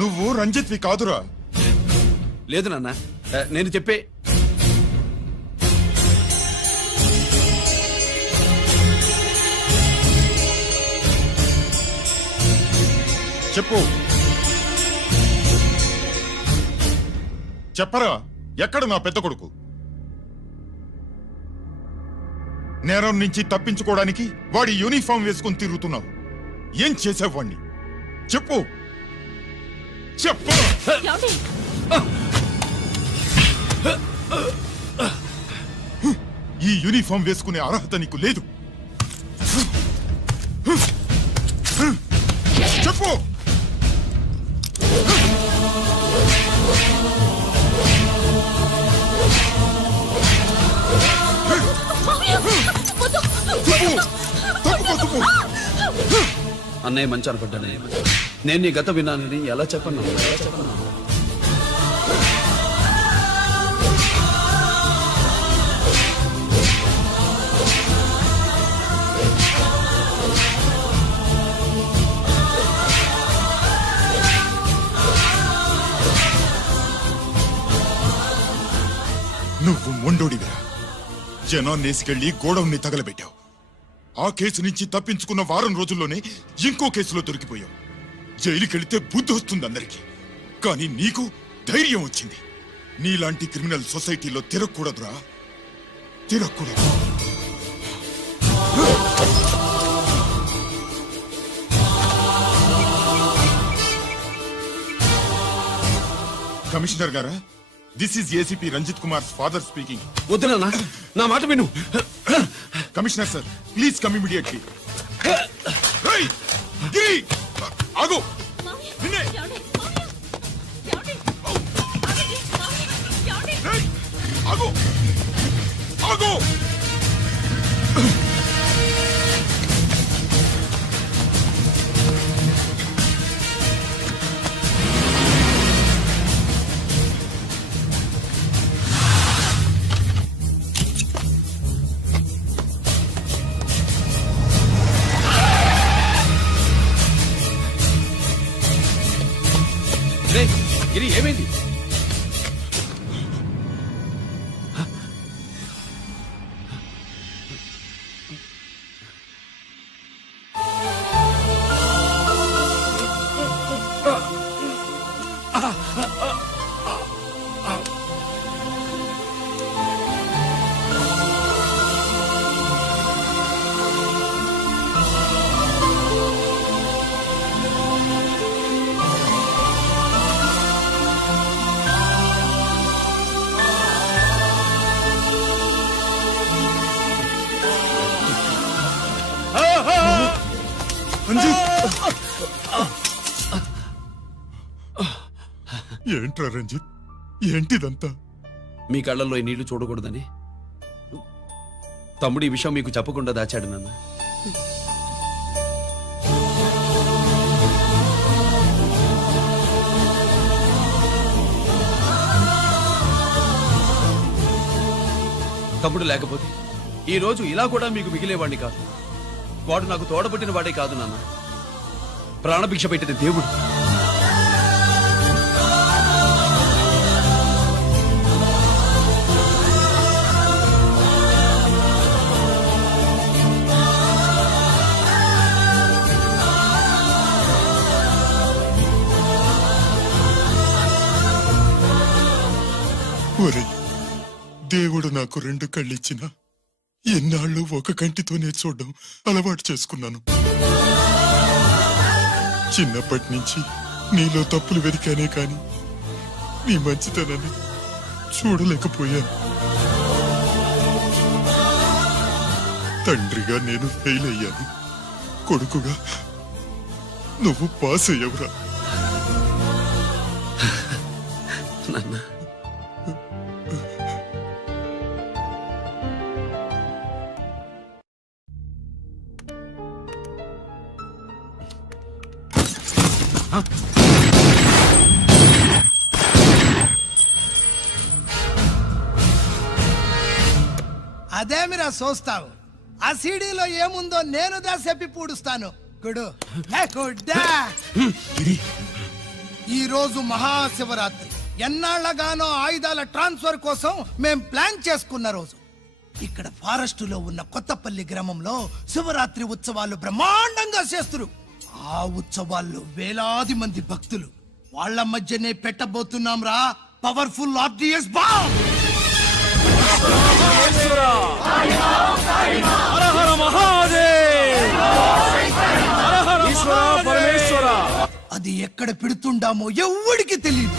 నువ్వు రంజిత్వి కాదురా. లేదు నాన్న, నేను చెప్పే. చెప్పు. చెప్పరా, ఎక్కడ నా పెద్ద కొడుకు? నేరం నుంచి తప్పించుకోవడానికి వాడి యూనిఫామ్ వేసుకుని తిరుగుతున్నావు. ఏం చేసావు వాణ్ణి? చెప్పు చెప్పు. ఈ యూనిఫామ్ వేసుకునే అర్హత నీకు లేదు. చెప్పు. అన్నయ్య మంచి అనుకుంటానే. నేను నీ గత విన్నానని ఎలా చెప్పను? నువ్వు మొండోడివిరా. జనాన్నేసుకెళ్లి గోడౌన్ని తగలబెట్టావు. ఆ కేసు నుంచి తప్పించుకున్న వారం రోజుల్లోనే ఇంకో కేసులో దొరికిపోయావు. జైలుకెళ్తే బుద్ధి వస్తుంది అందరికీ, కానీ నీకు ధైర్యం వచ్చింది. నీలాంటి క్రిమినల్ సొసైటీలో తిరగకూడదురా, తిరగకూడదు. కమిషనర్ గారా, this is ACP Ranjit Kumar father speaking. వద్దు నాన్న, నా మాట విను. Commissioner sir, please come immediately. ఆగు. నిన్నే. ఆగు. ఆగు. గిరి, ఏమైంది? ఏంట్రా రంజిత్, ఏంటిదంతా? మీ కళ్ళల్లో ఈ నీళ్లు చూడకూడదని తమ్ముడు ఈ విషయం మీకు చెప్పకుండా దాచాడు నాన్న. తమ్ముడు లేకపోతే ఈ రోజు ఇలా కూడా మీకు మిగిలేవాడిని కాదు. వాడు నాకు తోడబుట్టిన వాడే కాదు నాన్న, ప్రాణభిక్ష పెట్టిన దేవుడు. ఒరే, దేవుడు నాకు 2 కళ్ళిచ్చిన ఎన్నాళ్ళు ఒక కంటితోనే చూడడం అలవాటు చేసుకున్నాను. చిన్నప్పటి నుంచి నీలో తప్పులు వెతికానే కాని నీ మంచితనాన్ని చూడలేకపోయాను. తండ్రిగా నేను ఫెయిల్ అయ్యాను, కొడుకుగా నువ్వు పాస్ అయ్యవురా. నాన్న, అదేమిరా చూస్తావు? ఆ సీడీలో ఏముందో నేను చెప్పి పూడుస్తాను. గుడు గుడ్డా. ఈ రోజు మహాశివరాత్రి. ఎన్నాళ్లగానో ఆయుధాల ట్రాన్స్ఫర్ కోసం మేం ప్లాన్ చేసుకున్న రోజు. ఇక్కడ ఫారెస్ట్ లో ఉన్న కొత్తపల్లి గ్రామంలో శివరాత్రి ఉత్సవాలు బ్రహ్మాండంగా చేస్తున్నారు. ఆ ఉత్సవాల్లో వేలాది మంది భక్తులు. వాళ్ళ మధ్యనే పెట్టబోతున్నాం రా పవర్ఫుల్ ఆర్డిఎస్ బాంబ్. అది ఎక్కడ పెడుతుండామో ఎవ్వడికి తెలియదు.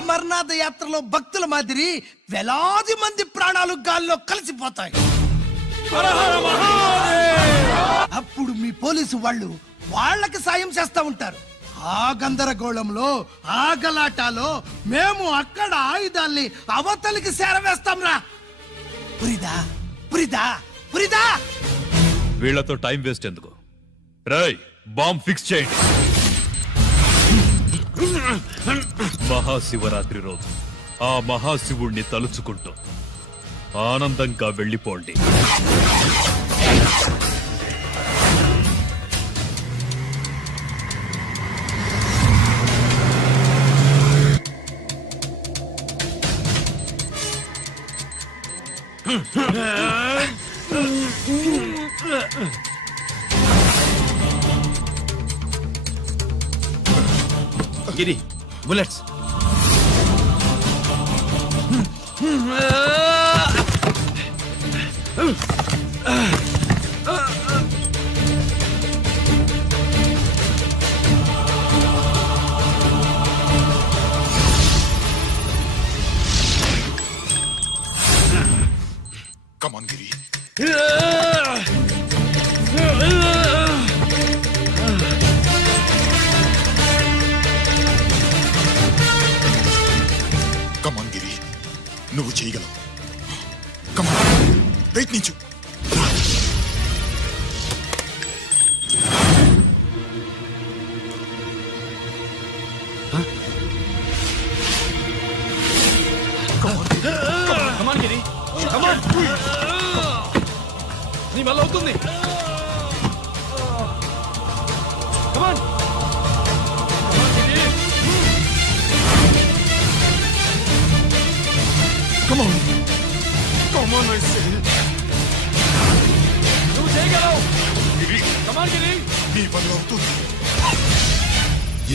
అమర్నాథ్ యాత్రలో భక్తుల మాదిరి వేలాది మంది ప్రాణాలు గాల్లో కలిసిపోతాయి. అప్పుడు మీ పోలీసు వాళ్ళు వాళ్ళకి సాయం చేస్తా ఉంటారు. ఆ గందరగోళంలో ఆ గలాటాలో మేము అక్కడ ఆయుధాల్ని అవతలికి చేరవేస్తాం రా. పురిదా పురిదా పురిదా. వీళ్లతో టైం వేస్ట్ ఎందుకు? రై బాంబ్ ఫిక్స్ చేయండి. మహాశివరాత్రి రోజు ఆ మహాశివుణ్ణి తలుచుకుంటూ ఆనందంగా వెళ్ళిపోండి. గిరి బుల్లెట్స్. కమాన్ గిరి. కమాన్ గిరి, నువ్వు చేయగలవు. కమాన్, ప్రయత్నించు. కమాన్ గిరి, కమాన్. నీ వల్ల అవుతుంది. కమాన్. Come on. Come on, I say. నువ్వు చేయగలవు. గిరి, కమాన్ గిరి. నీ వల్ల అవుతుంది.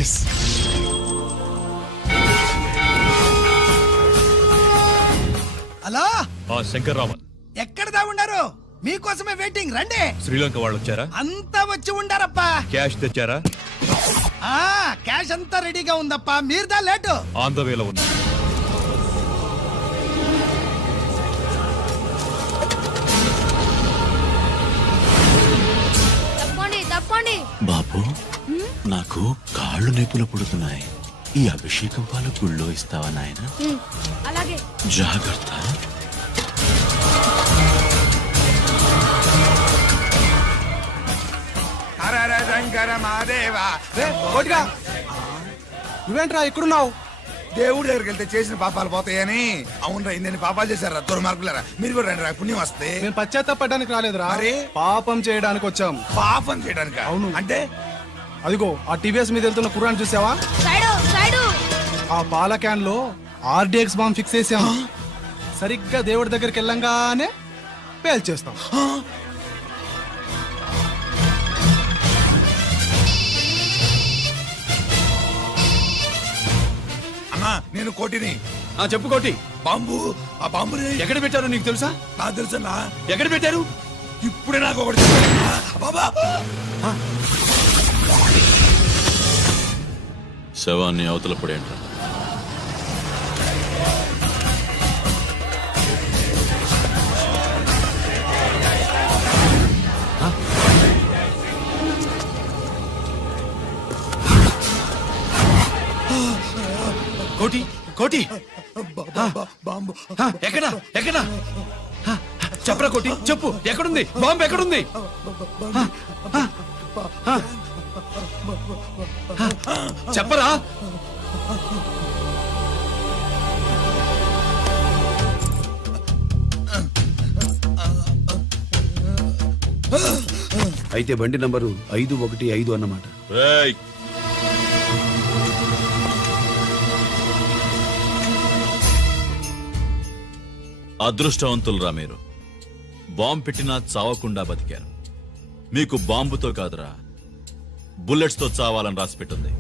ఎస్. హలో, ఆ శంకర్రామన్ ఎక్కడ దా ఉన్నారు? మీకోసమే వెయిటింగ్. రండి. శ్రీలంక వాళ్ళు వచ్చారా? అంతా వచ్చి ఉండారప్పా. క్యాష్ తెచ్చారా? ఆ క్యాష్ అంతా రెడీగా ఉందప్పా. మీరుదా లేటు. ఆన్ ద వేలో ఉంది. తప్పండి తప్పండి. బాబు, నాకు కాళ్ళు నొప్పులు పుడుతున్నాయి. ఈ అభిషేకం పాలు గుళ్ళో ఇస్తావా నాయన? అలాగే. జాగ్రత్త. నువ్వేంట్రా ఇక్కడున్నావు? దేవుడి దగ్గరికి వెళ్తే చేసిన పాపాలు పోతాయని. అవునరా, ఇన్ని పాపాలు చేశారా దుర్మార్గులారా. మీరు కూడా రండి రా, పుణ్యం వస్తే. మేము పశ్చాత్తాపడడానికి రాలేదురా, మరి? పాపం చేయడానికి వచ్చాం. పాపం చేయడానికి? అవును. అంటే అదిగో ఆ టీవీఎస్ మీద వెళ్తున్న కుర్రాన్ని చూసావా? Side side. ఆ పాల క్యాన్ లో ఆర్డిఎక్స్ బాంబ్ ఫిక్స్ చేసాం. సరిగ్గా దేవుడి దగ్గరికి వెళ్ళంగానే పేల్చేస్తాం. అన్నా, నేను కోటిని. చెప్పు కోటి. బాంబు, ఆ బాంబుని ఎక్కడ పెట్టారు నీకు తెలుసా? నాకు తెలుసన్నా. ఎక్కడ పెట్టారు? ఇప్పుడే నాకు ఒకటి చెప్పారన్నా. బాబా, శవాన్ని అవతల పడేంట్రా. కోటి కోటి. బాంబు ఎక్కడ ఎక్కడ? చెప్పరా కోటి, చెప్పు. ఎక్కడుంది బాంబు? ఎక్కడుంది? చెప్పరా. అయితే బండి నంబరు 515 అన్నమాట. రేయ్ అదృష్టవంతులరా మీరు. బాంబు పెట్టినా చావకుండా బతికారు. మీకు బాంబుతో కాదురా బుల్లెట్స్ తో చావాలని రాసి పెట్టింది.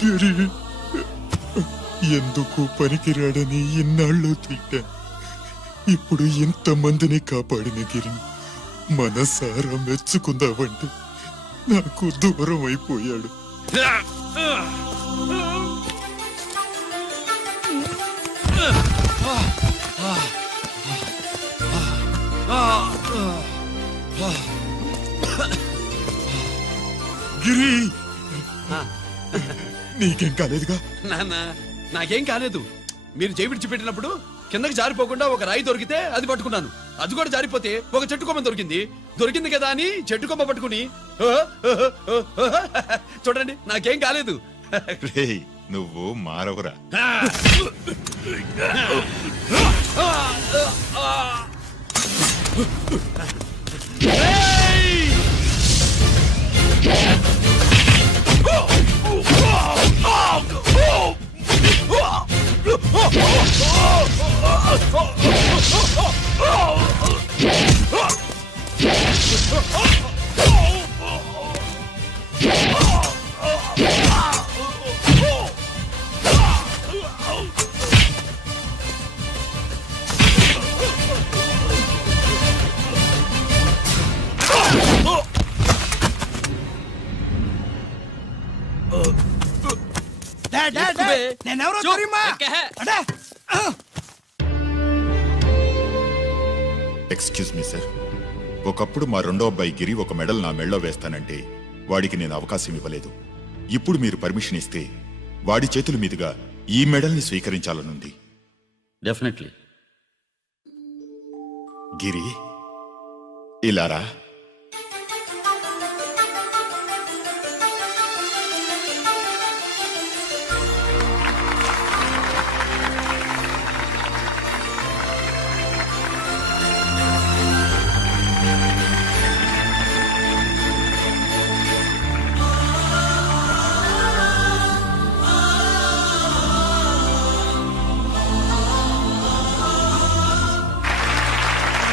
గిరి ఎందుకు పనికిరాడని ఇన్నాళ్ళు తిట్టా. ఇప్పుడు ఇంతమందిని కాపాడిన గిరిని మనసారా మెచ్చుకుందామంటే నాకు దూరం అయిపోయాడు. గిరి నీకేం కాలేదుగా? నాన్న నాకేం కాలేదు. మీరు చేయి విడిచిపెట్టినప్పుడు కిందకి జారిపోకుండా ఒక రాయి దొరికితే అది పట్టుకున్నాను. అది కూడా జారిపోతే ఒక చెట్టు కొమ్మ దొరికింది కదా అని చెట్టు కొమ్మ పట్టుకుని చూడండి నాకేం కాలేదు. రేయ్, నువ్వు మారవురా. నేనెవరో చూప్, தெரியுமா? ఎక్కే. అడే, ఎక్స్క్యూజ్ మీ సార్, ఒకప్పుడు మా రెండో అబ్బాయి గిరి ఒక మెడల్ నా మెడలో వేస్తానంటే వాడికి నేను అవకాశం ఇవ్వలేదు. ఇప్పుడు మీరు పర్మిషన్ ఇస్తే వాడి చేతుల మీదుగా ఈ మెడల్ని స్వీకరించాలనుంది. డెఫినెట్లీ. గిరి, ఇలారా.